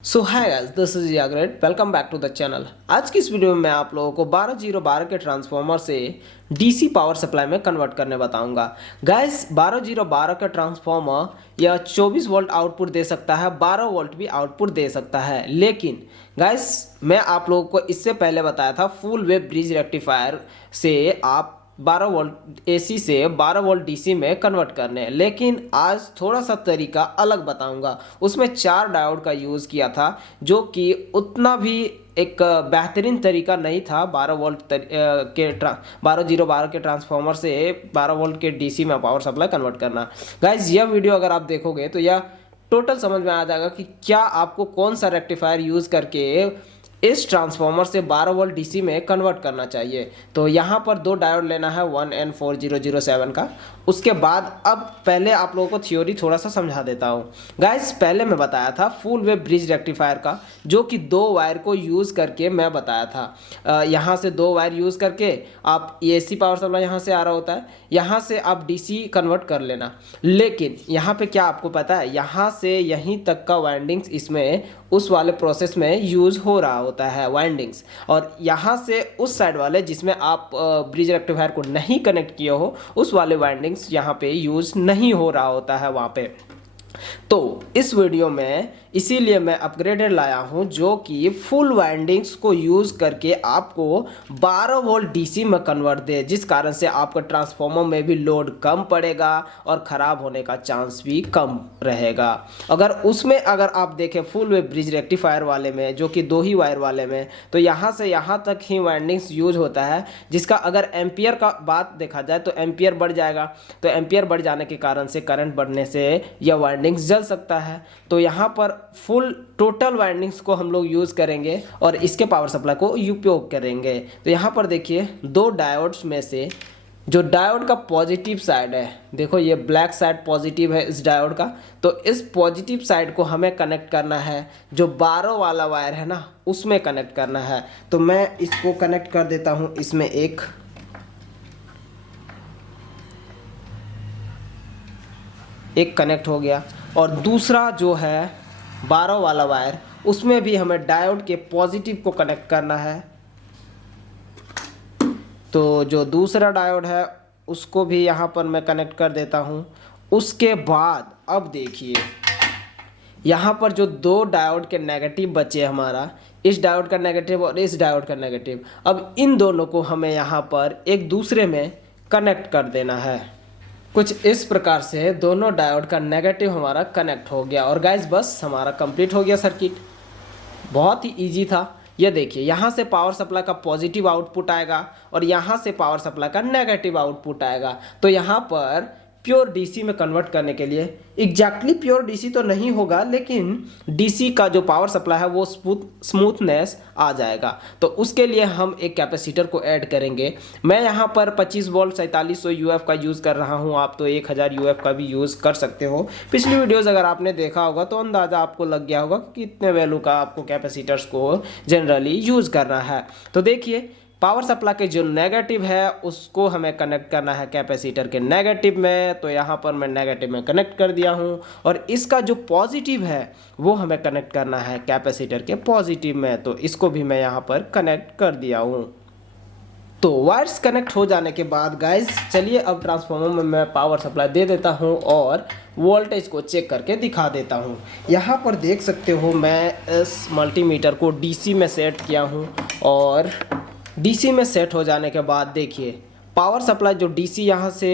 So hi guys, this is याग्रेट। Welcome back to the channel. आज की इस वीडियो में मैं आप लोगों को 12012 के ट्रांसफार्मर से डीसी पावर सप्लाई में कन्वर्ट करने बताऊंगा। गाइस 12012 का ट्रांसफार्मर या 24 वोल्ट आउटपुट दे सकता है, 12 वोल्ट भी आउटपुट दे सकता है। लेकिन गाइस मैं आप लोगों को इससे पहले बताया था फुल वेव ब्रिज रेक्टिफायर से आप 12 वोल्ट एसी से 12 वोल्ट डीसी में कन्वर्ट करने हैं। लेकिन आज थोड़ा सा तरीका अलग बताऊंगा। उसमें 4 डायोड का यूज़ किया था, जो कि उतना भी एक बेहतरीन तरीका नहीं था 12 वोल्ट के 12012 के ट्रांसफार्मर से 12 वोल्ट के डीसी में पावर सप्लाई कन्वर्ट करना। गाइज यह वीडियो अगर आप देखोगे तो यह टोटल समझ में आ जाएगा कि क्या आपको कौन सा रेक्टिफायर यूज़ करके इस ट्रांसफार्मर से 12 वोल्ट डीसी में कन्वर्ट करना चाहिए। तो यहाँ पर 2 डायोड लेना है 1N4007 का। उसके बाद अब पहले आप लोगों को थ्योरी थोड़ा सा समझा देता हूँ। गाइस पहले मैं बताया था फुल वेव ब्रिज रेक्टिफायर का, जो कि 2 वायर को यूज़ करके मैं बताया था। यहाँ से 2 वायर यूज़ करके आप एसी पावर सप्लाई यहाँ से आ रहा होता है, यहाँ से आप डीसी कन्वर्ट कर लेना। लेकिन यहाँ पे क्या आपको पता है, यहाँ से यहीं तक का वाइंडिंग्स इसमें उस वाले प्रोसेस में यूज़ हो रहा होता है वाइंडिंग्स, और यहाँ से उस साइड वाले जिसमें आप ब्रिज रेक्टिफायर को नहीं कनेक्ट किए हो उस वाले वाइंडिंग्स यहाँ पे यूज़ नहीं हो रहा होता है वहाँ पे। तो इस वीडियो में इसीलिए मैं अपग्रेडेड लाया हूं, जो कि फुल वाइंडिंग्स को यूज़ करके आपको 12 वोल्ट डीसी में कन्वर्ट दे, जिस कारण से आपका ट्रांसफार्मर में भी लोड कम पड़ेगा और ख़राब होने का चांस भी कम रहेगा। अगर आप देखें फुल वेव ब्रिज रेक्टिफायर वाले में, जो कि 2 ही वायर वाले में, तो यहाँ से यहाँ तक ही वाइंडिंग्स यूज होता है, जिसका अगर एम्पियर का बात देखा जाए तो एम्पियर बढ़ जाएगा। तो एम्पियर बढ़ जाने के कारण से करंट बढ़ने से यह वाइंडिंग्स जल सकता है। तो यहाँ पर फुल टोटल वाइंडिंग्स को हम लोग यूज़ करेंगे और इसके पावर सप्लाई को उपयोग करेंगे। तो यहाँ पर देखिए 2 डायोड्स में से जो डायोड का पॉजिटिव साइड है, देखो ये ब्लैक साइड पॉजिटिव है इस डायोड का, तो इस पॉजिटिव साइड को हमें कनेक्ट करना है, जो 12 वाला वायर है ना उसमें कनेक्ट करना है। तो मैं इसको कनेक्ट कर देता हूँ इसमें एक कनेक्ट हो गया, और दूसरा जो है 12 वाला वायर उसमें भी हमें डायोड के पॉजिटिव को कनेक्ट करना है। तो जो दूसरा डायोड है उसको भी यहाँ पर मैं कनेक्ट कर देता हूँ। उसके बाद अब देखिए यहाँ पर जो 2 डायोड के नेगेटिव बचे हमारा, इस डायोड का नेगेटिव और इस डायोड का नेगेटिव, अब इन दोनों को हमें यहाँ पर एक दूसरे में कनेक्ट कर देना है। कुछ इस प्रकार से दोनों डायोड का नेगेटिव हमारा कनेक्ट हो गया, और गाइस बस हमारा कंप्लीट हो गया सर्किट। बहुत ही इजी था। ये देखिए यहाँ से पावर सप्लाई का पॉजिटिव आउटपुट आएगा और यहाँ से पावर सप्लाई का नेगेटिव आउटपुट आएगा। तो यहाँ पर प्योर डीसी में कन्वर्ट करने के लिए एग्जैक्टली प्योर डीसी तो नहीं होगा, लेकिन डीसी का जो पावर सप्लाई है वो स्मूथनेस आ जाएगा। तो उसके लिए हम एक कैपेसिटर को ऐड करेंगे। मैं यहाँ पर 25 वोल्ट 4700 यूएफ का यूज़ कर रहा हूँ, आप तो 1000 यूएफ का भी यूज़ कर सकते हो। पिछली वीडियोज़ अगर आपने देखा होगा तो अंदाज़ा आपको लग गया होगा कि कितने वैल्यू का आपको कैपेसिटर्स को जनरली यूज़ करना है। तो देखिए पावर सप्लाई के जो नेगेटिव है उसको हमें कनेक्ट करना है कैपेसिटर के नेगेटिव में। तो यहाँ पर मैं नेगेटिव में कनेक्ट कर दिया हूँ, और इसका जो पॉजिटिव है वो हमें कनेक्ट करना है कैपेसिटर के पॉजिटिव में। तो इसको भी मैं यहाँ पर कनेक्ट कर दिया हूँ। तो वायर्स कनेक्ट हो जाने के बाद गाइज चलिए अब ट्रांसफार्मर में मैं पावर सप्लाई दे देता हूँ और वोल्टेज को चेक करके दिखा देता हूँ। यहाँ पर देख सकते हो मैं इस मल्टीमीटर को डीसी में सेट किया हूँ, और डीसी में सेट हो जाने के बाद देखिए पावर सप्लाई जो डीसी यहाँ से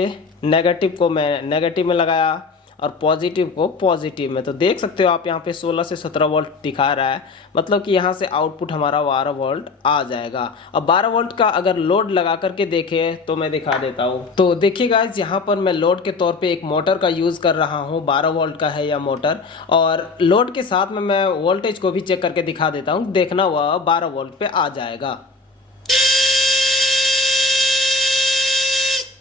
नेगेटिव को मैं नेगेटिव में लगाया और पॉजिटिव को पॉजिटिव में। तो देख सकते हो आप यहाँ पे 16 से 17 वोल्ट दिखा रहा है, मतलब कि यहाँ से आउटपुट हमारा 12 वोल्ट आ जाएगा। अब 12 वोल्ट का अगर लोड लगा करके देखें तो मैं दिखा देता हूँ। तो देखिए गाइज यहाँ पर मैं लोड के तौर पे एक मोटर का यूज़ कर रहा हूँ, 12 वोल्ट का है यह मोटर, और लोड के साथ में मैं वोल्टेज को भी चेक करके दिखा देता हूँ। देखना वह 12 वोल्ट पे आ जाएगा।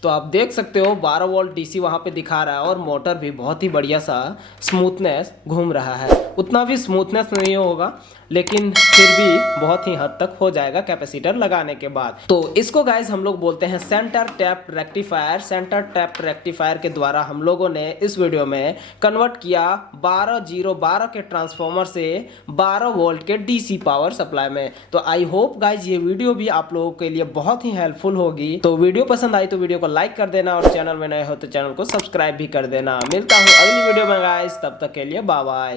तो आप देख सकते हो 12 वोल्ट डीसी वहाँ पे दिखा रहा है, और मोटर भी बहुत ही बढ़िया सा स्मूथनेस घूम रहा है। उतना भी स्मूथनेस नहीं होगा, लेकिन फिर भी बहुत ही हद तक हो जाएगा कैपेसिटर लगाने के बाद। तो इसको गाइज हम लोग बोलते हैं centre tap rectifier. Centre tap rectifier के द्वारा हम लोगों ने इस वीडियो में कन्वर्ट किया 12012 के ट्रांसफॉर्मर से 12 वोल्ट के डीसी पावर सप्लाई में। तो आई होप गाइज ये वीडियो भी आप लोगों के लिए बहुत ही हेल्पफुल होगी। तो वीडियो पसंद आई तो वीडियो को लाइक कर देना, और चैनल में नए हो तो चैनल को सब्सक्राइब भी कर देना। मिलता हूँ अगली वीडियो में गाइज, तब तक के लिए बाय बाय।